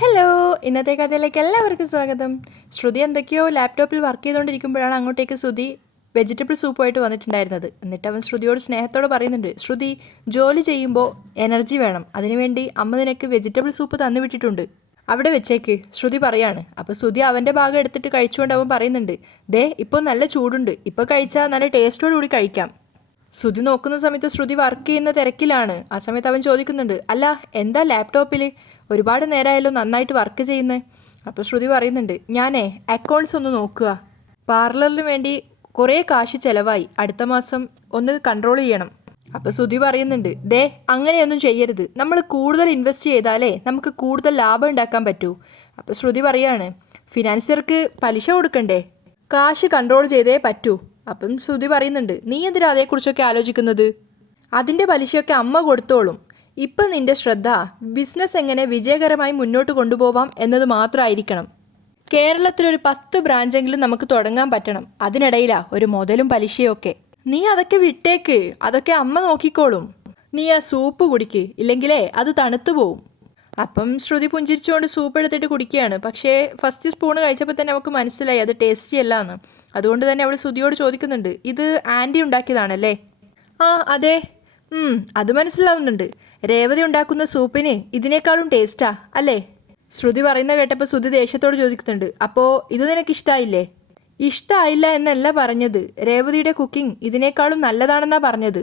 Hello, ഇന്നത്തെ കഥയിലേക്ക് എല്ലാവർക്കും സ്വാഗതം. ശ്രുതി എന്തൊക്കെയോ ലാപ്ടോപ്പിൽ വർക്ക് ചെയ്തുകൊണ്ടിരിക്കുമ്പോഴാണ് അങ്ങോട്ടേക്ക് ശ്രുതി വെജിറ്റബിൾ സൂപ്പുമായിട്ട് വന്നിട്ടുണ്ടായിരുന്നത്. എന്നിട്ട് അവൻ ശ്രുതിയോട് സ്നേഹത്തോട് പറയുന്നുണ്ട്, ശ്രുതി, ജോലി ചെയ്യുമ്പോൾ എനർജി വേണം, അതിനുവേണ്ടി അമ്മ നിനക്ക് വെജിറ്റബിൾ സൂപ്പ് തന്നു വിട്ടിട്ടുണ്ട്, അവിടെ വെച്ചേക്ക്. ശ്രുതി പറയാണ്. അപ്പോൾ ശ്രുതി അവൻ്റെ ഭാഗം എടുത്തിട്ട് കഴിച്ചുകൊണ്ട് അവൻ പറയുന്നുണ്ട്, ദേ ഇപ്പോൾ നല്ല ചൂടുണ്ട്, ഇപ്പോൾ കഴിച്ചാൽ നല്ല ടേസ്റ്റോടുകൂടി കഴിക്കാം. ശ്രുതി നോക്കുന്ന സമയത്ത് ശ്രുതി വർക്ക് ചെയ്യുന്ന തിരക്കിലാണ്. ആ സമയത്ത് അവൻ ചോദിക്കുന്നുണ്ട്, അല്ല എന്താ ലാപ്ടോപ്പിൽ ഒരുപാട് നേരമായല്ലോ നന്നായിട്ട് വർക്ക് ചെയ്യുന്നത്. അപ്പോൾ ശ്രുതി പറയുന്നുണ്ട്, ഞാനേ അക്കൗണ്ട്സ് ഒന്ന് നോക്കുക, പാർലറിന് വേണ്ടി കുറേ കാശ് ചിലവായി, അടുത്ത മാസം ഒന്ന് കൺട്രോൾ ചെയ്യണം. അപ്പോൾ ശ്രുതി പറയുന്നുണ്ട്, ദേ അങ്ങനെയൊന്നും ചെയ്യരുത്, നമ്മൾ കൂടുതൽ ഇൻവെസ്റ്റ് ചെയ്താലേ നമുക്ക് കൂടുതൽ ലാഭം ഉണ്ടാക്കാൻ പറ്റൂ. അപ്പോൾ ശ്രുതി പറയാണ്, ഫിനാൻഷ്യർക്ക് പലിശ കൊടുക്കണ്ടേ, കാശ് കൺട്രോൾ ചെയ്തേ പറ്റൂ. അപ്പം ശ്രുതി പറയുന്നുണ്ട്, നീ എന്തിനാ അതേക്കുറിച്ചൊക്കെ ആലോചിക്കുന്നത്, അതിൻ്റെ പലിശയൊക്കെ അമ്മ കൊടുത്തോളും, ഇപ്പം നിന്റെ ശ്രദ്ധ ബിസിനസ് എങ്ങനെ വിജയകരമായി മുന്നോട്ട് കൊണ്ടുപോവാം എന്നത് മാത്രമായിരിക്കണം. കേരളത്തിലൊരു 10 ബ്രാഞ്ചെങ്കിലും നമുക്ക് തുടങ്ങാൻ പറ്റണം, അതിനിടയിലാ ഒരു മുതലും പലിശയൊക്കെ. നീ അതൊക്കെ വിട്ടേക്ക്, അതൊക്കെ അമ്മ നോക്കിക്കോളും, നീ ആ സൂപ്പ് കുടിക്ക്, ഇല്ലെങ്കിലേ അത് തണുത്തു പോവും. അപ്പം ശ്രുതി പുഞ്ചിരിച്ചുകൊണ്ട് സൂപ്പ് എടുത്തിട്ട് കുടിക്കുകയാണ്. പക്ഷേ ഫസ്റ്റ് സ്പൂണ് കഴിച്ചപ്പോൾ തന്നെ അവൾക്ക് മനസ്സിലായി അത് ടേസ്റ്റി അല്ല എന്ന്. അതുകൊണ്ട് തന്നെ അവൾ ശ്രുതിയോട് ചോദിക്കുന്നുണ്ട്, ഇത് ആൻറ്റി ഉണ്ടാക്കിയതാണല്ലേ? ആ അതെ. അത് മനസ്സിലാവുന്നുണ്ട്, രേവതി ഉണ്ടാക്കുന്ന സൂപ്പിന് ഇതിനേക്കാളും ടേസ്റ്റാ അല്ലേ? ശ്രുതി പറയുന്ന കേട്ടപ്പോൾ ശ്രുതി ദേഷ്യത്തോട് ചോദിക്കുന്നുണ്ട്, അപ്പോൾ ഇത് നിനക്ക് ഇഷ്ടമായില്ലേ? ഇഷ്ടമായില്ല എന്നല്ല പറഞ്ഞത്, രേവതിയുടെ കുക്കിംഗ് ഇതിനേക്കാളും നല്ലതാണെന്നാ പറഞ്ഞത്.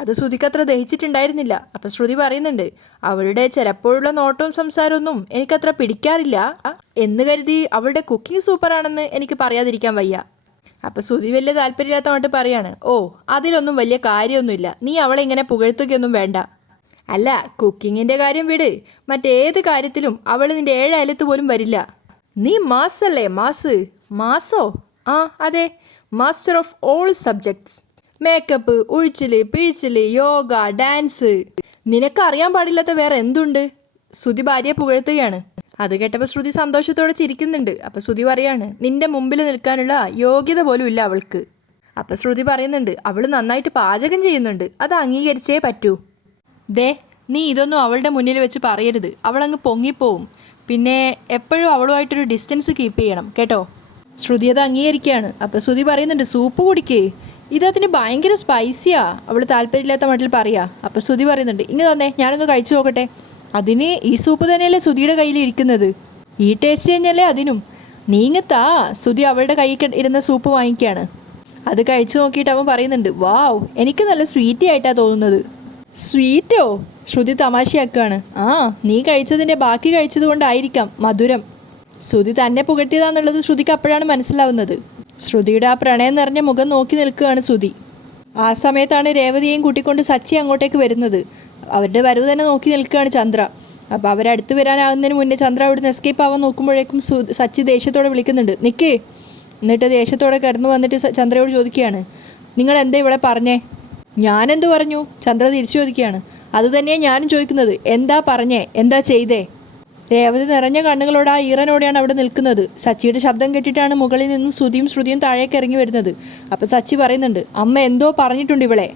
അത് ശ്രുതിക്ക് അത്ര ദഹിച്ചിട്ടുണ്ടായിരുന്നില്ല. അപ്പം ശ്രുതി പറയുന്നുണ്ട്, അവളുടെ ചിലപ്പോഴുള്ള നോട്ടവും സംസാരമൊന്നും എനിക്കത്ര പിടിക്കാറില്ല എന്ന് കരുതി അവളുടെ കുക്കിംഗ് സൂപ്പറാണെന്ന് എനിക്ക് പറയാതിരിക്കാൻ വയ്യ. അപ്പം ശ്രുതി വലിയ താല്പര്യമില്ലാത്ത കൊണ്ട് പറയാണ്, ഓ അതിലൊന്നും വലിയ കാര്യമൊന്നുമില്ല, നീ അവളെ ഇങ്ങനെ പുകഴ്ത്തുകയൊന്നും വേണ്ട. അല്ല, കുക്കിങ്ങിൻ്റെ കാര്യം വിട്, മറ്റേത് കാര്യത്തിലും അവൾ നിന്റെ 7 അയലത്ത് പോലും വരില്ല. നീ മാസല്ലേ? മാസോ? ആ അതെ, master of all subjects. Makeup, ഉഴിച്ചില്, പിഴിച്ചില്, യോഗ, ഡാൻസ്, നിനക്കറിയാൻ പാടില്ലാത്ത വേറെ എന്തുണ്ട്? ശ്രുതി ഭാര്യയെ പുകഴ്ത്തുകയാണ്. അത് കേട്ടപ്പോൾ ശ്രുതി സന്തോഷത്തോടെ ചിരിക്കുന്നുണ്ട്. അപ്പം ശ്രുതി പറയാണ്, നിന്റെ മുമ്പിൽ നിൽക്കാനുള്ള യോഗ്യത പോലും ഇല്ല അവൾക്ക്. അപ്പം ശ്രുതി പറയുന്നുണ്ട്, അവൾ നന്നായിട്ട് പാചകം ചെയ്യുന്നുണ്ട്, അത് അംഗീകരിച്ചേ പറ്റൂ. ദേ, നീ ഇതൊന്നും അവളുടെ മുന്നിൽ വെച്ച് പറയരുത്, അവളങ്ങ് പൊങ്ങിപ്പോവും. പിന്നെ എപ്പോഴും അവളുമായിട്ടൊരു ഡിസ്റ്റൻസ് കീപ്പ് ചെയ്യണം കേട്ടോ. ശ്രുതി അത് അംഗീകരിക്കുകയാണ്. അപ്പം ശ്രുതി പറയുന്നുണ്ട്, സൂപ്പ് കുടിക്കേ, ഇതതിന് ഭയങ്കര സ്പൈസിയാ, അവൾ താല്പര്യമില്ലാത്ത മട്ടിൽ പറയാ. അപ്പം ശ്രുതി പറയുന്നുണ്ട്, ഇങ്ങ് തന്നെ ഞാനൊന്ന് കഴിച്ചു നോക്കട്ടെ. അതിന് ഈ സൂപ്പ് തന്നെയല്ലേ ശ്രുതിയുടെ കയ്യിൽ ഇരിക്കുന്നത്, ഈ ടേസ്റ്റ് തന്നെയല്ലേ അതിനും. നീങ്ങത്താ. ശ്രുതി അവളുടെ കൈ ഇരുന്ന സൂപ്പ് വാങ്ങിക്കുകയാണ്. അത് കഴിച്ചു നോക്കിയിട്ട് അവൻ പറയുന്നുണ്ട്, വാവ്, എനിക്ക് നല്ല സ്വീറ്റി ആയിട്ടാണ് തോന്നുന്നത്. സ്വീറ്റോ? ശ്രുതി തമാശയാക്കുകയാണ്. ആ, നീ കഴിച്ചതിൻ്റെ ബാക്കി കഴിച്ചത് കൊണ്ടായിരിക്കാം മധുരം. ശ്രുതി തന്നെ പുകഴ്ത്തിയതാന്നുള്ളത് ശ്രുതിക്ക് അപ്പോഴാണ് മനസ്സിലാവുന്നത്. ശ്രുതിയുടെ ആ പ്രണയം നിറഞ്ഞ മുഖം നോക്കി നിൽക്കുകയാണ് ശ്രുതി. ആ സമയത്താണ് രേവതിയെയും കൂട്ടിക്കൊണ്ട് സച്ചി അങ്ങോട്ടേക്ക് വരുന്നത്. അവരുടെ വരവ് തന്നെ നോക്കി നിൽക്കുകയാണ് ചന്ദ്ര. അപ്പോൾ അവരടുത്ത് വരാനാകുന്നതിന് മുന്നേ ചന്ദ്ര അവിടുന്ന് എസ്കേപ്പ് ആവാൻ നോക്കുമ്പോഴേക്കും സച്ചി ദേഷ്യത്തോടെ വിളിക്കുന്നുണ്ട്, നിൽക്കേ. എന്നിട്ട് ദേഷ്യത്തോടെ കിടന്നു വന്നിട്ട് ചന്ദ്രയോട് ചോദിക്കുകയാണ്, നിങ്ങൾ എന്താ ഇവിടെ പറഞ്ഞേ? ഞാനെന്ത് പറഞ്ഞു? ചന്ദ്ര തിരിച്ചു ചോദിക്കുകയാണ്. അത് തന്നെയാണ് ഞാനും ചോദിക്കുന്നത്, എന്താ പറഞ്ഞേ, എന്താ ചെയ്തേ? രേവതി നിറഞ്ഞ കണ്ണുകളോട് ആ ഈറനോടെയാണ് അവിടെ നിൽക്കുന്നത്. സച്ചിയുടെ ശബ്ദം കേട്ടിട്ടാണ് മുകളിൽ നിന്നും ശ്രുതിയും താഴേക്ക് ഇറങ്ങി വരുന്നത്. അപ്പം സച്ചി പറയുന്നുണ്ട്, അമ്മ എന്തോ പറഞ്ഞിട്ടുണ്ട് ഇവളെ.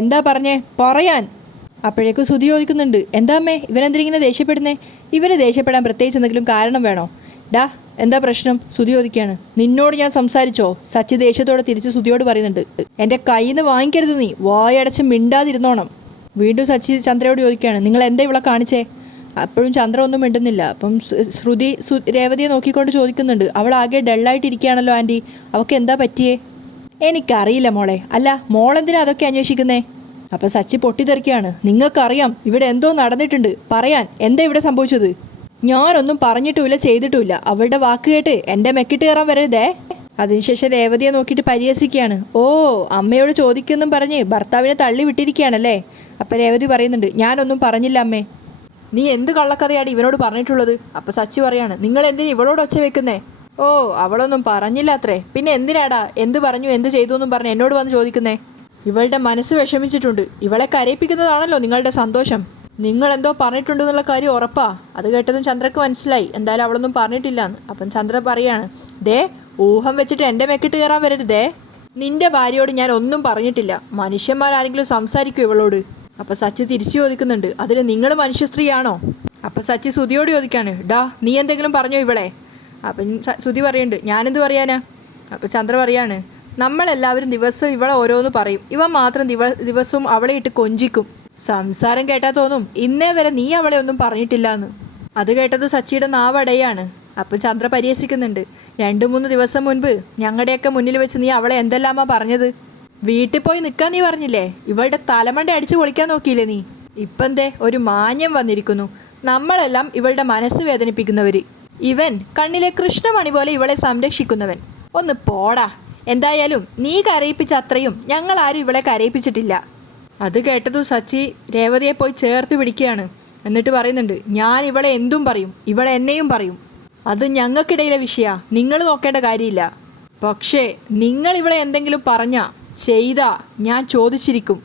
എന്താ പറഞ്ഞേ? പറയാൻ. അപ്പോഴേക്കും ശ്രുതി ചോദിക്കുന്നുണ്ട്, എന്താ അമ്മേ ഇവനെന്തിരിങ്ങനെ ദേഷ്യപ്പെടുന്നേ? ഇവന് ദേഷ്യപ്പെടാൻ പ്രത്യേകിച്ച് എന്തെങ്കിലും കാരണം വേണോ? ഡാ, എന്താ പ്രശ്നം? ശ്രുതി ചോദിക്കുകയാണ്. നിന്നോട് ഞാൻ സംസാരിച്ചോ? സച്ചി ദേഷ്യത്തോടെ തിരിച്ച് ശ്രുതിയോട് പറയുന്നുണ്ട്, എൻ്റെ കയ്യിൽ നിന്ന് വാങ്ങിക്കരുത്, നീ വായടച്ച് മിണ്ടാതിരുന്നോണം. വീണ്ടും സച്ചി ചന്ദ്രയോട് ചോദിക്കുകയാണ്, നിങ്ങൾ എന്താ ഇവളെ കാണിച്ചേ? അപ്പോഴും ചന്ദ്ര ഒന്നും മിണ്ടുന്നില്ല. അപ്പം ശ്രുതി രേവതിയെ നോക്കിക്കൊണ്ട് ചോദിക്കുന്നുണ്ട്, അവൾ ആകെ ഡള്ളായിട്ടിരിക്കുകയാണല്ലോ ആൻറ്റി, അവൾക്ക് എന്താ പറ്റിയേ? എനിക്കറിയില്ല മോളെ. അല്ല, മോളെന്തിനാ അതൊക്കെ അന്വേഷിക്കുന്നേ? അപ്പം സച്ചി പൊട്ടിത്തെറിക്കുകയാണ്, നിങ്ങൾക്കറിയാം ഇവിടെ എന്തോ നടന്നിട്ടുണ്ട്, പറയാൻ. എന്താ ഇവിടെ സംഭവിച്ചത്? ഞാനൊന്നും പറഞ്ഞിട്ടുമില്ല, ചെയ്തിട്ടുമില്ല. അവളുടെ വാക്ക് കേട്ട് എൻ്റെ മെക്കിട്ട് കയറാൻ വരരുതേ. അതിനുശേഷം രേവതിയെ നോക്കിയിട്ട് പരിഹസിക്കുകയാണ്. ഓ, അമ്മയോട് ചോദിക്കുന്നും പറഞ്ഞ് ഭർത്താവിനെ തള്ളി വിട്ടിരിക്കുകയാണല്ലേ? അപ്പം രേവതി പറയുന്നുണ്ട്, ഞാനൊന്നും പറഞ്ഞില്ല അമ്മേ. നീ എന്ത് കള്ളക്കഥയാണ് ഇവനോട് പറഞ്ഞിട്ടുള്ളത്? അപ്പം സച്ചി പറയാണ്, നിങ്ങൾ എന്തിനാ ഇവളോട് ഒച്ച വെക്കുന്നേ? ഓ, അവളൊന്നും പറഞ്ഞില്ല അത്രേ, പിന്നെ എന്തിനാടാ എന്ത് പറഞ്ഞു എന്ത് ചെയ്തു എന്നും പറഞ്ഞ് എന്നോട് വന്ന് ചോദിക്കുന്നേ? ഇവളുടെ മനസ്സ് വിഷമിച്ചിട്ടുണ്ട്, ഇവളെ കരയിപ്പിക്കുന്നതാണല്ലോ നിങ്ങളുടെ സന്തോഷം. നിങ്ങൾ എന്തോ പറഞ്ഞിട്ടുണ്ടെന്നുള്ള കാര്യം ഉറപ്പാ. അത് കേട്ടതും ചന്ദ്രക്ക് മനസ്സിലായി എന്തായാലും അവളൊന്നും പറഞ്ഞിട്ടില്ലാന്ന്. അപ്പം ചന്ദ്ര പറയാണ്, ദേ, ഊഹം വെച്ചിട്ട് എൻ്റെ മെക്കിട്ട് കയറാൻ വരരുതേ. നിന്റെ ഭാര്യയോട് ഞാൻ ഒന്നും പറഞ്ഞിട്ടില്ല. മനുഷ്യന്മാരാരെങ്കിലും സംസാരിക്കും ഇവളോട്? അപ്പോൾ സച്ചി തിരിച്ചു ചോദിക്കുന്നുണ്ട്, അതിന് നിങ്ങൾ മനുഷ്യ സ്ത്രീയാണോ? അപ്പം സച്ചി ശ്രുതിയോട് ചോദിക്കാണ്, ഡാ നീ എന്തെങ്കിലും പറഞ്ഞോ ഇവളെ? അപ്പം ശ്രുതി പറയുന്നുണ്ട്, ഞാനെന്ത് പറയാനാ? അപ്പം ചന്ദ്ര പറയാണ്, നമ്മളെല്ലാവരും ദിവസവും ഇവളെ ഓരോന്ന് പറയും, ഇവൻ മാത്രം ദിവസവും അവളെ ഇട്ട് കൊഞ്ചിക്കും. സംസാരം കേട്ടാൽ തോന്നും ഇന്നേ വരെ നീ അവളെ ഒന്നും പറഞ്ഞിട്ടില്ല എന്ന്. അത് കേട്ടത് സച്ചിയുടെ നാവടയാണ്. അപ്പം ചന്ദ്ര പരിഹസിക്കുന്നുണ്ട്, 2-3 ദിവസം മുൻപ് ഞങ്ങളുടെയൊക്കെ മുന്നിൽ വെച്ച് നീ അവളെ എന്തെല്ലാമാ പറഞ്ഞത്? വീട്ടിൽ പോയി നിൽക്കാൻ നീ പറഞ്ഞില്ലേ? ഇവളുടെ തലമണ്ട അടിച്ച് പൊളിക്കാൻ നോക്കിയില്ലേ നീ? ഇപ്പം എന്തേ ഒരു മാന്യം വന്നിരിക്കുന്നു. നമ്മളെല്ലാം ഇവളുടെ മനസ്സ് വേദനിപ്പിക്കുന്നവർ, ഇവൻ കണ്ണിലെ കൃഷ്ണമണി പോലെ ഇവളെ സംരക്ഷിക്കുന്നവൻ. ഒന്ന് പോടാ. എന്തായാലും നീ കരയിപ്പിച്ച അത്രയും ഞങ്ങളാരും ഇവളെ കരയിപ്പിച്ചിട്ടില്ല. അത് കേട്ടതും സച്ചി രേവതിയെ പോയി ചേർത്ത് പിടിക്കുകയാണ്. എന്നിട്ട് പറയുന്നുണ്ട്, ഞാൻ ഇവളെ എന്തും പറയും, ഇവളെ എന്നെയും പറയും. അത് ഞങ്ങൾക്കിടയിലെ വിഷയമാണ്, നിങ്ങൾ നോക്കേണ്ട കാര്യമില്ല. പക്ഷേ നിങ്ങൾ ഇവളെ എന്തെങ്കിലും പറഞ്ഞാ ചെയ്താ ഞാൻ ചോദിച്ചിരിക്കും.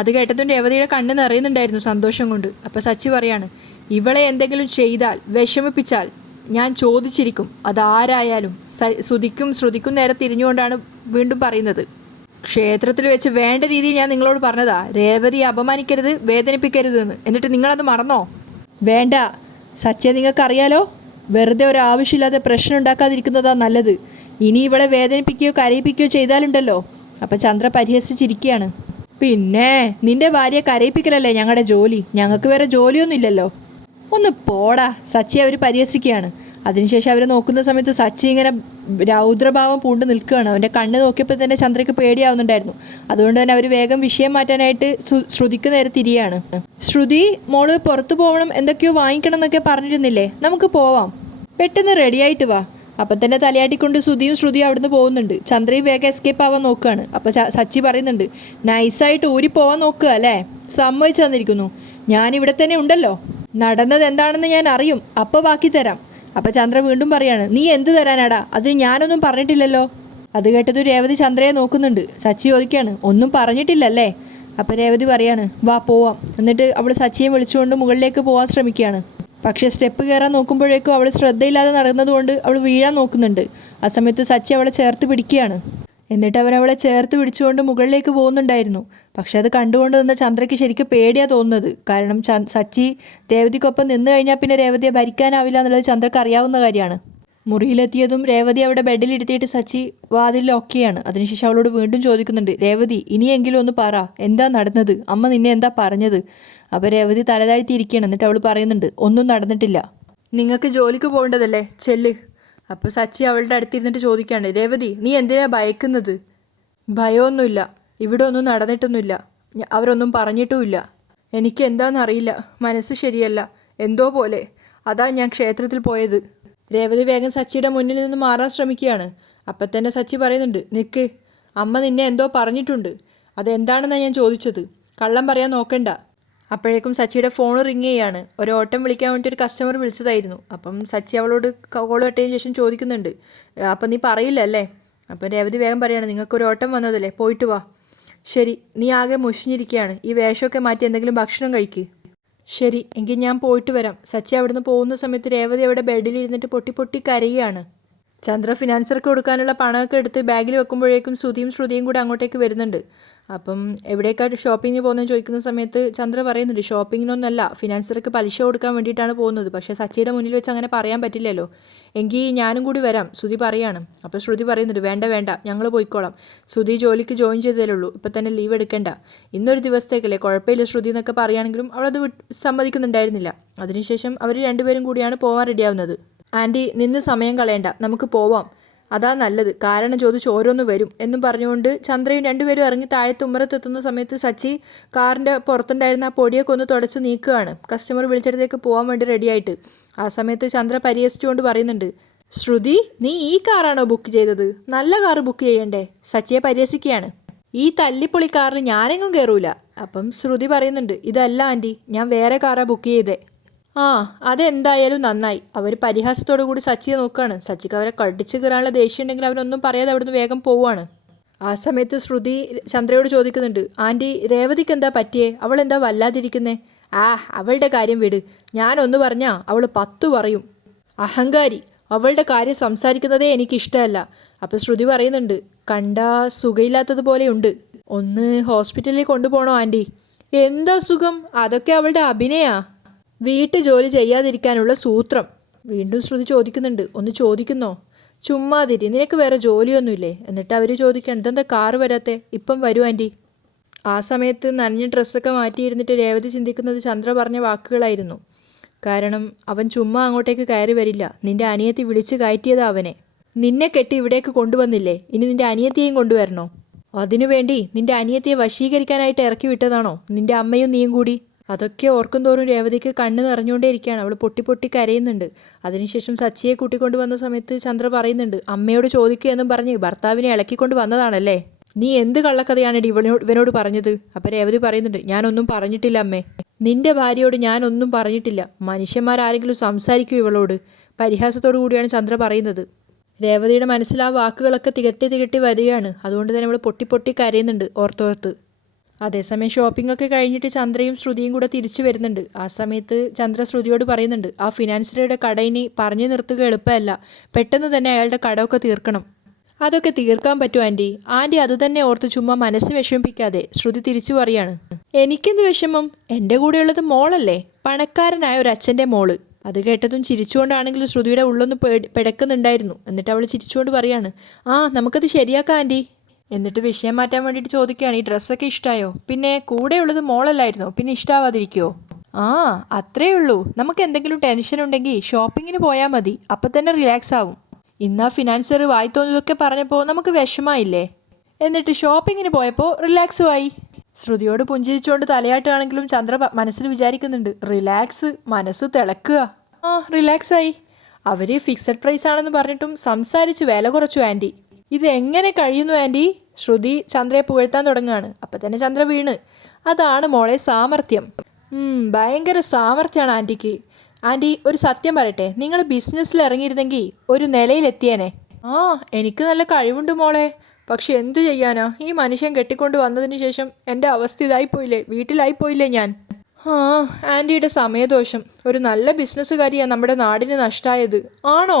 അത് കേട്ടതും രേവതിയുടെ കണ്ണ് നിറയുന്നുണ്ടായിരുന്നു സന്തോഷം കൊണ്ട്. അപ്പോൾ സച്ചി പറയാണ്, ഇവളെ എന്തെങ്കിലും ചെയ്താൽ വിഷമിപ്പിച്ചാൽ ഞാൻ ചോദിച്ചിരിക്കും, അതാരായാലും. ശ്രുതിക്കും നേരെ തിരിഞ്ഞുകൊണ്ടാണ് വീണ്ടും പറയുന്നത്, ക്ഷേത്രത്തിൽ വെച്ച് വേണ്ട രീതിയിൽ ഞാൻ നിങ്ങളോട് പറഞ്ഞതാ, രേവതിയെ അപമാനിക്കരുത്, വേദനിപ്പിക്കരുത് എന്ന്. എന്നിട്ട് നിങ്ങളത് മറന്നോ? വേണ്ട സച്ചെ, നിങ്ങൾക്കറിയാലോ, വെറുതെ ഒരു ആവശ്യമില്ലാതെ പ്രശ്നം ഉണ്ടാക്കാതിരിക്കുന്നതാ നല്ലത്. ഇനി ഇവളെ വേദനിപ്പിക്കുകയോ കരയിപ്പിക്കുകയോ ചെയ്താലുണ്ടല്ലോ. അപ്പം ചന്ദ്ര പരിഹസിച്ചിരിക്കുകയാണ്, പിന്നെ നിന്റെ ഭാര്യയെ കരയിപ്പിക്കലല്ലേ ഞങ്ങളുടെ ജോലി, ഞങ്ങൾക്ക് വേറെ ജോലിയൊന്നും ഇല്ലല്ലോ. ഒന്ന് പോടാ. സച്ചി അവർ പരിഹസിക്കുകയാണ്. അതിനുശേഷം അവർ നോക്കുന്ന സമയത്ത് സച്ചി ഇങ്ങനെ രൗദ്രഭാവം പൂണ്ട് നിൽക്കുകയാണ്. അവൻ്റെ കണ്ണ് നോക്കിയപ്പോൾ തന്നെ ചന്ദ്രയ്ക്ക് പേടിയാവുന്നുണ്ടായിരുന്നു. അതുകൊണ്ട് തന്നെ അവർ വേഗം വിഷയം മാറ്റാനായിട്ട് ശ്രുതിക്ക് നേരെ തിരിയാണ്. ശ്രുതി, മോള് പുറത്തു പോകണം, എന്തൊക്കെയോ വാങ്ങിക്കണം എന്നൊക്കെ പറഞ്ഞിരുന്നില്ലേ, നമുക്ക് പോവാം, പെട്ടെന്ന് റെഡിയായിട്ട് വാ. അപ്പം തന്നെ തലയാട്ടിക്കൊണ്ട് ശ്രുതിയും അവിടുന്ന് പോകുന്നുണ്ട്. ചന്ദ്രയും വേഗം എസ്കേപ്പ് ആവാൻ നോക്കുകയാണ്. അപ്പോൾ സച്ചി പറയുന്നുണ്ട്, നൈസായിട്ട് ഊരിപ്പോവാൻ നോക്കുക അല്ലേ? സമ്മതിച്ചു തന്നിരിക്കുന്നു, ഞാനിവിടെ തന്നെ ഉണ്ടല്ലോ, നടന്നത് എന്താണെന്ന് ഞാൻ അറിയും, അപ്പോൾ ബാക്കി തരാം. അപ്പം ചന്ദ്ര വീണ്ടും പറയാണ്, നീ എന്ത് തരാനാടാ, അത് ഞാനൊന്നും പറഞ്ഞിട്ടില്ലല്ലോ. അത് കേട്ടത് രേവതി ചന്ദ്രയെ നോക്കുന്നുണ്ട്. സച്ചി ചോദിക്കുകയാണ്, ഒന്നും പറഞ്ഞിട്ടില്ലല്ലേ? അപ്പം രേവതി പറയാണ്, വാ പോവാം. എന്നിട്ട് അവൾ സച്ചിയെ വിളിച്ചുകൊണ്ട് മുകളിലേക്ക് പോകാൻ ശ്രമിക്കുകയാണ്. പക്ഷേ സ്റ്റെപ്പ് കയറാൻ നോക്കുമ്പോഴേക്കും അവൾ ശ്രദ്ധയില്ലാതെ നടന്നതുകൊണ്ട് അവൾ വീഴാൻ നോക്കുന്നുണ്ട്. ആ സമയത്ത് സച്ചി അവളെ ചേർത്ത് പിടിക്കുകയാണ്. എന്നിട്ട് അവളെ ചേർത്ത് പിടിച്ചുകൊണ്ട് മുകളിലേക്ക് പോകുന്നുണ്ടായിരുന്നു. പക്ഷെ അത് കണ്ടുകൊണ്ട് നിന്ന ചന്ദ്രയ്ക്ക് ശരിക്കും പേടിയാണ് തോന്നുന്നത്. കാരണം സച്ചി രേവതിക്കൊപ്പം നിന്ന് കഴിഞ്ഞാൽ പിന്നെ രേവതിയെ ഭരിക്കാനാവില്ല എന്നുള്ളത് ചന്ദ്രക്ക് അറിയാവുന്ന കാര്യമാണ്. മുറിയിലെത്തിയതും രേവതി അവിടെ ബെഡിലിരുത്തിയിട്ട് സച്ചി വാതിൽ ലോക്കുകയാണ്. അതിനുശേഷം അവളോട് വീണ്ടും ചോദിക്കുന്നുണ്ട്, രേവതി ഇനിയെങ്കിലും ഒന്ന് പറ, എന്താ നടന്നത്, അമ്മ നിന്നെ എന്താ പറഞ്ഞത്? അപ്പോൾ രേവതി തലതാഴ്ത്തിയിരിക്കുകയാണ്. എന്നിട്ട് അവൾ പറയുന്നുണ്ട്, ഒന്നും നടന്നിട്ടില്ല, നിങ്ങൾക്ക് ജോലിക്ക് പോകേണ്ടതല്ലേ, ചെല്ല്. അപ്പോൾ സച്ചി അവളുടെ അടുത്തിരുന്നിട്ട് ചോദിക്കുകയാണ്, രേവതി നീ എന്തിനാ ഭയക്കുന്നത്? ഭയമൊന്നുമില്ല, ഇവിടെ ഒന്നും നടന്നിട്ടൊന്നുമില്ല, അവരൊന്നും പറഞ്ഞിട്ടുമില്ല. എനിക്ക് എന്താണെന്നറിയില്ല, മനസ്സ് ശരിയല്ല, എന്തോ പോലെ, അതാ ഞാൻ ക്ഷേത്രത്തിൽ പോയത്. രേവതി വേഗം സച്ചിയുടെ മുന്നിൽ നിന്ന് മാറാൻ ശ്രമിക്കുകയാണ്. അപ്പം തന്നെ സച്ചി പറയുന്നുണ്ട്, നിൽക്ക്, അമ്മ നിന്നെ എന്തോ പറഞ്ഞിട്ടുണ്ട്, അതെന്താണെന്നാണ് ഞാൻ ചോദിച്ചത്, കള്ളം പറയാൻ നോക്കണ്ട. അപ്പോഴേക്കും സച്ചിയുടെ ഫോൺ റിങ് ചെയ്യാണ്. ഒരു ഓട്ടം വിളിക്കാൻ വേണ്ടി ഒരു കസ്റ്റമർ വിളിച്ചതായിരുന്നു. അപ്പം സച്ചി അവളോട് കോൾ കട്ടതിന് ശേഷം ചോദിക്കുന്നുണ്ട്, അപ്പം നീ പറയില്ലല്ലേ? അപ്പം രേവതി വേഗം പറയാണ്, നിങ്ങൾക്കൊരു ഓട്ടം വന്നതല്ലേ, പോയിട്ട് വാ. ശരി, നീ ആകെ മുഷിഞ്ഞിരിക്കുകയാണ്, ഈ വേഷമൊക്കെ മാറ്റി എന്തെങ്കിലും ഭക്ഷണം കഴിക്കുക. ശരി എങ്കിൽ ഞാൻ പോയിട്ട് വരാം. സച്ചി അവിടുന്ന് പോകുന്ന സമയത്ത് രേവതി അവിടെ ബെഡിലിരുന്നിട്ട് പൊട്ടി പൊട്ടി കരയുകയാണ്. ചന്ദ്ര ഫിനാൻസർക്ക് കൊടുക്കാനുള്ള പണമൊക്കെ എടുത്ത് ബാഗിൽ വെക്കുമ്പോഴേക്കും ശ്രുതിയും കൂടെ അങ്ങോട്ടേക്ക് വരുന്നുണ്ട്. അപ്പം എവിടേക്കായിട്ട് ഷോപ്പിങ്ങിന് പോകുന്നതെന്ന് ചോദിക്കുന്ന സമയത്ത് ചന്ദ്ര പറയുന്നുണ്ട്, ഷോപ്പിങ്ങിനൊന്നല്ല, ഫിനാൻസർക്ക് പലിശ കൊടുക്കാൻ വേണ്ടിയിട്ടാണ് പോകുന്നത്. പക്ഷേ സച്ചിയുടെ മുന്നിൽ വെച്ച് അങ്ങനെ പറയാൻ പറ്റില്ലല്ലോ. എങ്കിൽ ഞാനും കൂടി വരാം, ശ്രുതി പറയാണ്. അപ്പോൾ ശ്രുതി പറയുന്നുണ്ട്, വേണ്ട ഞങ്ങൾ പോയിക്കോളാം, ശ്രുതി ജോലിക്ക് ജോയിൻ ചെയ്തതേ ഉള്ളൂ, ഇപ്പം തന്നെ ലീവ് എടുക്കേണ്ട, ഇന്നൊരു ദിവസത്തേക്കല്ലേ, കുഴപ്പമില്ല ശ്രുതി എന്നൊക്കെ പറയുകയാണെങ്കിലും അവളത് സമ്മതിക്കുന്നുണ്ടായിരുന്നില്ല. അതിനുശേഷം അവർ രണ്ടുപേരും കൂടിയാണ് പോകാൻ റെഡിയാവുന്നത്. ആൻറ്റി നിന്ന് സമയം കളയണ്ട, നമുക്ക് പോവാം, അതാ നല്ലത്, കാരണം ചോദിച്ച് ഓരോന്ന് വരും എന്നും പറഞ്ഞുകൊണ്ട് ചന്ദ്രയും രണ്ടുപേരും ഇറങ്ങി താഴത്ത് ഉമ്മറത്തെത്തുന്ന സമയത്ത് സച്ചി കാറിൻ്റെ പുറത്തുണ്ടായിരുന്ന ആ പൊടിയൊക്കെ ഒന്ന് തുടച്ച് നീക്കുകയാണ്, കസ്റ്റമർ വിളിച്ചിടത്തേക്ക് പോകാൻ വേണ്ടി റെഡിയായിട്ട്. ആ സമയത്ത് ചന്ദ്ര പരിഹസിച്ചുകൊണ്ട് പറയുന്നുണ്ട്, ശ്രുതി നീ ഈ കാറാണോ ബുക്ക് ചെയ്തത്? നല്ല കാറ് ബുക്ക് ചെയ്യണ്ടേ? സച്ചിയെ പരിഹസിക്കുകയാണ്. ഈ തല്ലിപ്പൊളി കാറിൽ ഞാനെങ്ങും കയറൂല. അപ്പം ശ്രുതി പറയുന്നുണ്ട്, ഇതല്ല ആൻറ്റി, ഞാൻ വേറെ കാറാണ് ബുക്ക് ചെയ്തേ. ആ അതെന്തായാലും നന്നായി. അവർ പരിഹാസത്തോടു കൂടി സച്ചിയെ നോക്കുകയാണ്. സച്ചിക്ക് അവരെ കടിച്ചു കയറാനുള്ള ദേഷ്യം ഉണ്ടെങ്കിൽ അവരൊന്നും പറയാതെ അവിടുന്ന് വേഗം പോവുകയാണ്. ആ സമയത്ത് ശ്രുതി ചന്ദ്രയോട് ചോദിക്കുന്നുണ്ട്, ആൻറ്റി രേവതിക്ക് എന്താ പറ്റിയേ? അവൾ എന്താ വല്ലാതിരിക്കുന്നേ? അവളുടെ കാര്യം വിട്, ഞാനൊന്ന് പറഞ്ഞാൽ അവൾ 10 പറയും, അഹങ്കാരി, അവളുടെ കാര്യം സംസാരിക്കുന്നതേ എനിക്കിഷ്ടമല്ല. അപ്പം ശ്രുതി പറയുന്നുണ്ട്, കണ്ടാ സുഖമില്ലാത്തതുപോലെയുണ്ട്, ഒന്ന് ഹോസ്പിറ്റലിൽ കൊണ്ടുപോകണോ ആൻറ്റി? എന്താ സുഖം? അതൊക്കെ അവളുടെ അഭിനയാ. വീട്ടു ജോലി ചെയ്യാതിരിക്കാനുള്ള സൂത്രം. വീണ്ടും ശ്രുതി ചോദിക്കുന്നുണ്ട്. ഒന്ന് ചോദിക്കുന്നോ? ചുമ്മാതിരി, നിനക്ക് വേറെ ജോലിയൊന്നുമില്ലേ? എന്നിട്ട് അവർ ചോദിക്കുകയാണ്, ഇതെന്താ കാറ് വരാത്തെ? ഇപ്പം വരൂ ആൻറ്റി. ആ സമയത്ത് നനഞ്ഞ ഡ്രസ്സൊക്കെ മാറ്റിയിരുന്നിട്ട് രേവതി ചിന്തിക്കുന്നത് ചന്ദ്ര പറഞ്ഞ വാക്കുകളായിരുന്നു. കാരണം അവൻ ചുമ്മാ അങ്ങോട്ടേക്ക് കയറി വരില്ല. നിന്റെ അനിയത്തി വിളിച്ച് കയറ്റിയതാ അവനെ. നിന്നെ കെട്ടി ഇവിടേക്ക് കൊണ്ടുവന്നില്ലേ, ഇനി നിന്റെ അനിയത്തിയെയും കൊണ്ടുവരണോ? അതിനുവേണ്ടി നിന്റെ അനിയത്തിയെ വശീകരിക്കാനായിട്ട് ഇറക്കി വിട്ടതാണോ നിന്റെ അമ്മയും നീയും കൂടി? അതൊക്കെ ഓർക്കും തോറും രേവതിക്ക് കണ്ണ് നിറഞ്ഞുകൊണ്ടേയിരിക്കുകയാണ്. അവൾ പൊട്ടി പൊട്ടി കരയുന്നുണ്ട്. അതിനുശേഷം സച്ചിയെ കൂട്ടിക്കൊണ്ട് വന്ന സമയത്ത് ചന്ദ്ര പറയുന്നുണ്ട്, അമ്മയോട് ചോദിക്കുക എന്നും പറഞ്ഞ് ഭർത്താവിനെ ഇളക്കിക്കൊണ്ട് വന്നതാണല്ലേ? നീ എന്ത് കള്ളക്കഥയാണ് ഇവനോട് പറഞ്ഞത്? അപ്പം രേവതി പറയുന്നുണ്ട്, ഞാനൊന്നും പറഞ്ഞിട്ടില്ല അമ്മേ. നിന്റെ ഭാര്യയോട് ഞാനൊന്നും പറഞ്ഞിട്ടില്ല. മനുഷ്യന്മാരാരെങ്കിലും സംസാരിക്കൂ ഇവളോട്? പരിഹാസത്തോടു കൂടിയാണ് ചന്ദ്ര പറയുന്നത്. രേവതിയുടെ മനസ്സിൽ ആ വാക്കുകളൊക്കെ തികട്ടി വരികയാണ്. അതുകൊണ്ട് തന്നെ അവൾ പൊട്ടി പൊട്ടി കരയുന്നുണ്ട് ഓർത്തോർത്ത്. അതേസമയം ഷോപ്പിംഗ് ഒക്കെ കഴിഞ്ഞിട്ട് ചന്ദ്രയും ശ്രുതിയും കൂടെ തിരിച്ചു വരുന്നുണ്ട്. ആ സമയത്ത് ചന്ദ്ര ശ്രുതിയോട് പറയുന്നുണ്ട്, ആ ഫിനാൻഷ്യറുടെ കട ഇനി പറഞ്ഞു നിർത്തുക എളുപ്പമല്ല. പെട്ടെന്ന് തന്നെ അയാളുടെ കടമൊക്കെ തീർക്കണം. അതൊക്കെ തീർക്കാൻ പറ്റുമോ ആൻറ്റി? ആൻറ്റി അത് തന്നെ ഓർത്ത് ചുമ്മാ മനസ്സ് വിഷമിപ്പിക്കാതെ. ശ്രുതി തിരിച്ചു പറയാണ്, എനിക്കെന്ത് വിഷമം? എൻ്റെ കൂടെയുള്ളത് മോളല്ലേ, പണക്കാരനായ ഒരു അച്ഛൻ്റെ മോള്. അത് കേട്ടതും ചിരിച്ചുകൊണ്ടാണെങ്കിലും ശ്രുതിയുടെ ഉള്ളൊന്ന് പിടക്കുന്നുണ്ടായിരുന്നു. എന്നിട്ട് അവൾ ചിരിച്ചുകൊണ്ട് പറയാണ്, ആ നമുക്കത് ശരിയാക്കാം ആൻറ്റി. എന്നിട്ട് വിഷയം മാറ്റാൻ വേണ്ടിയിട്ട് ചോദിക്കുകയാണ്, ഈ ഡ്രസ്സൊക്കെ ഇഷ്ടമായോ? പിന്നെ കൂടെയുള്ളത് മോളല്ലായിരുന്നോ, പിന്നെ ഇഷ്ടാവാതിരിക്കുമോ? ആ അത്രേ ഉള്ളൂ. നമുക്ക് എന്തെങ്കിലും ടെൻഷൻ ഉണ്ടെങ്കിൽ ഷോപ്പിങ്ങിന് പോയാൽ മതി, അപ്പം തന്നെ റിലാക്സ് ആവും. ഇന്നാ ഫിനാൻസർ വായിത്തോന്നതൊക്കെ പറഞ്ഞപ്പോൾ നമുക്ക് വിഷമായില്ലേ? എന്നിട്ട് ഷോപ്പിങ്ങിന് പോയപ്പോൾ റിലാക്സും ആയി. ശ്രുതിയോട് പുഞ്ചിരിച്ചുകൊണ്ട് തലയാട്ടാണെങ്കിലും ചന്ദ്ര മനസ്സിൽ വിചാരിക്കുന്നുണ്ട്, റിലാക്സ്, മനസ്സ് തിളക്കുക. ആ റിലാക്സായി. അവർ ഫിക്സഡ് പ്രൈസ് ആണെന്ന് പറഞ്ഞിട്ടും സംസാരിച്ച് വില കുറച്ചു ആൻറ്റി. ഇതെങ്ങനെ കഴിയുന്നു ആൻറ്റി? ശ്രുതി ചന്ദ്രയെ പുകഴ്ത്താൻ തുടങ്ങുകയാണ്. അപ്പം തന്നെ ചന്ദ്ര വീണ്, അതാണ് മോളെ സാമർത്ഥ്യം. ഭയങ്കര സാമർത്ഥ്യമാണ് ആൻറ്റിക്ക്. ആൻറ്റി ഒരു സത്യം പറയട്ടെ, നിങ്ങൾ ബിസിനസ്സിൽ ഇറങ്ങിയിരുന്നെങ്കിൽ ഒരു നിലയിലെത്തിയേനെ. ആ എനിക്ക് നല്ല കഴിവുണ്ട് മോളെ. പക്ഷെ എന്തു ചെയ്യാനാ, ഈ മനുഷ്യൻ കെട്ടിക്കൊണ്ട് വന്നതിന് ശേഷം എൻ്റെ അവസ്ഥ ഇതായിപ്പോയില്ലേ, വീട്ടിലായിപ്പോയില്ലേ ഞാൻ. ആ ആൻറ്റിയുടെ സമയദോഷം. ഒരു നല്ല ബിസിനസ്സുകാരിയാണ് നമ്മുടെ നാടിന് നഷ്ടമായത്. ആണോ?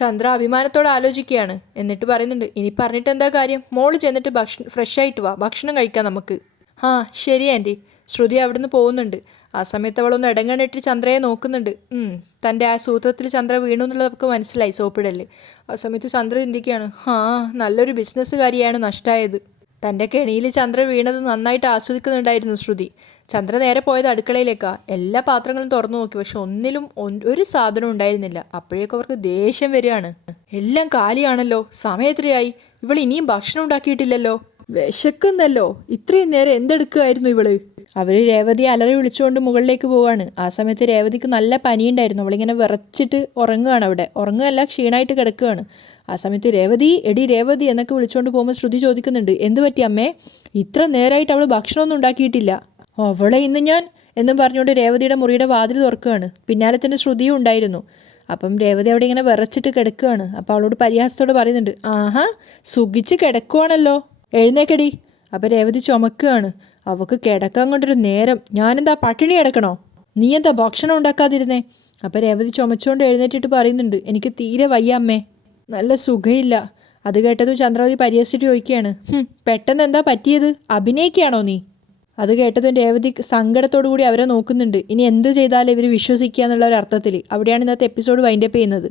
ചന്ദ്ര അഭിമാനത്തോടെ ആലോചിക്കുകയാണ്. എന്നിട്ട് പറയുന്നുണ്ട്, ഇനി പറഞ്ഞിട്ട് എന്താ കാര്യം? മോള് ചെന്നിട്ട് ഫ്രഷ് ആയിട്ട് വാ, ഭക്ഷണം കഴിക്കാം നമുക്ക്. ആ ശരി ആൻറ്റി. ശ്രുതി അവിടുന്ന് പോകുന്നുണ്ട്. ആ സമയത്ത് അവളൊന്ന് ഇടങ്ങണിട്ട് ചന്ദ്രയെ നോക്കുന്നുണ്ട്. തൻ്റെ ആ സൂത്രത്തിൽ ചന്ദ്ര വീണു എന്നുള്ളത് നമുക്ക് മനസ്സിലായി, സോപ്പിടല്. ആ സമയത്ത് ചന്ദ്ര ചിന്തിക്കുകയാണ്, നല്ലൊരു ബിസിനസ്സുകാരിയാണ് നഷ്ടമായത്. തൻ്റെ കെണിയിൽ ചന്ദ്ര വീണത് നന്നായിട്ട് ആസ്വദിക്കുന്നുണ്ടായിരുന്നു ശ്രുതി. ചന്ദ്ര നേരെ പോയത് അടുക്കളയിലേക്കാണ്. എല്ലാ പാത്രങ്ങളും തുറന്നു നോക്കി, പക്ഷെ ഒന്നിലും ഒരു സാധനം ഉണ്ടായിരുന്നില്ല. അപ്പോഴേക്കും അവർക്ക് ദേഷ്യം വരികയാണ്. എല്ലാം കാലിയാണല്ലോ, സമയത്രയായി, ഇവൾ ഇനിയും ഭക്ഷണം ഉണ്ടാക്കിയിട്ടില്ലല്ലോ, വിശക്കുന്നല്ലോ, ഇത്രയും നേരം എന്തെടുക്കുമായിരുന്നു ഇവള്? അവർ രേവതിയെ അലറി വിളിച്ചുകൊണ്ട് മുകളിലേക്ക് പോവാണ്. ആ സമയത്ത് രേവതിക്ക് നല്ല പനിയുണ്ടായിരുന്നു. അവളിങ്ങനെ വിറച്ചിട്ട് ഉറങ്ങുകയാണ്. അവിടെ ഉറങ്ങുകയല്ല, ക്ഷീണമായിട്ട് കിടക്കുകയാണ്. ആ സമയത്ത് രേവതി, എടി രേവതി എന്നൊക്കെ വിളിച്ചുകൊണ്ട് പോകുമ്പോൾ ശ്രുതി ചോദിക്കുന്നുണ്ട്, എന്ത് പറ്റി അമ്മേ? ഇത്ര നേരമായിട്ട് അവൾ ഭക്ഷണമൊന്നും ഉണ്ടാക്കിയിട്ടില്ല. അവളെ ഇന്ന് ഞാൻ എന്നും പറഞ്ഞുകൊണ്ട് രേവതിയുടെ മുറിയുടെ വാതിൽ തുറക്കുകയാണ്. പിന്നാലെ തന്നെ ശ്രുതിയും ഉണ്ടായിരുന്നു. അപ്പം രേവതി അവിടെ ഇങ്ങനെ വിറച്ചിട്ട് കിടക്കുകയാണ്. അപ്പോൾ അവളോട് പരിഹാസത്തോട് പറയുന്നുണ്ട്, ആഹാ സുഖിച്ച് കിടക്കുവാണല്ലോ, എഴുന്നേക്കടി. അപ്പം രേവതി ചുമക്കുകയാണ്. അവൾക്ക് കിടക്കാൻ കൊണ്ടൊരു നേരം, ഞാനെന്താ പട്ടിണി കിടക്കണോ? നീ എന്താ ഭക്ഷണം ഉണ്ടാക്കാതിരുന്നേ? അപ്പം രേവതി ചുമച്ചുകൊണ്ട് എഴുന്നേറ്റിട്ട് പറയുന്നുണ്ട്, എനിക്ക് തീരെ വയ്യ അമ്മേ, നല്ല സുഖമില്ല. അത് കേട്ടതും ചന്ദ്രാവതി പരിഹസിച്ചിട്ട് ചോദിക്കുകയാണ്, പെട്ടെന്ന് എന്താ പറ്റിയത്? അഭിനയിക്കുകയാണോ നീ? അത് കേട്ടതും രേവതി സങ്കടത്തോടു കൂടി അവരെ നോക്കുന്നുണ്ട്. ഇനി എന്ത് ചെയ്താലും ഇവർ വിശ്വസിക്കുക എന്നുള്ള ഒരു അർത്ഥത്തിൽ. അവിടെയാണ് ഇന്നത്തെ എപ്പിസോഡ് വൈൻഡപ്പ് ചെയ്യുന്നത്.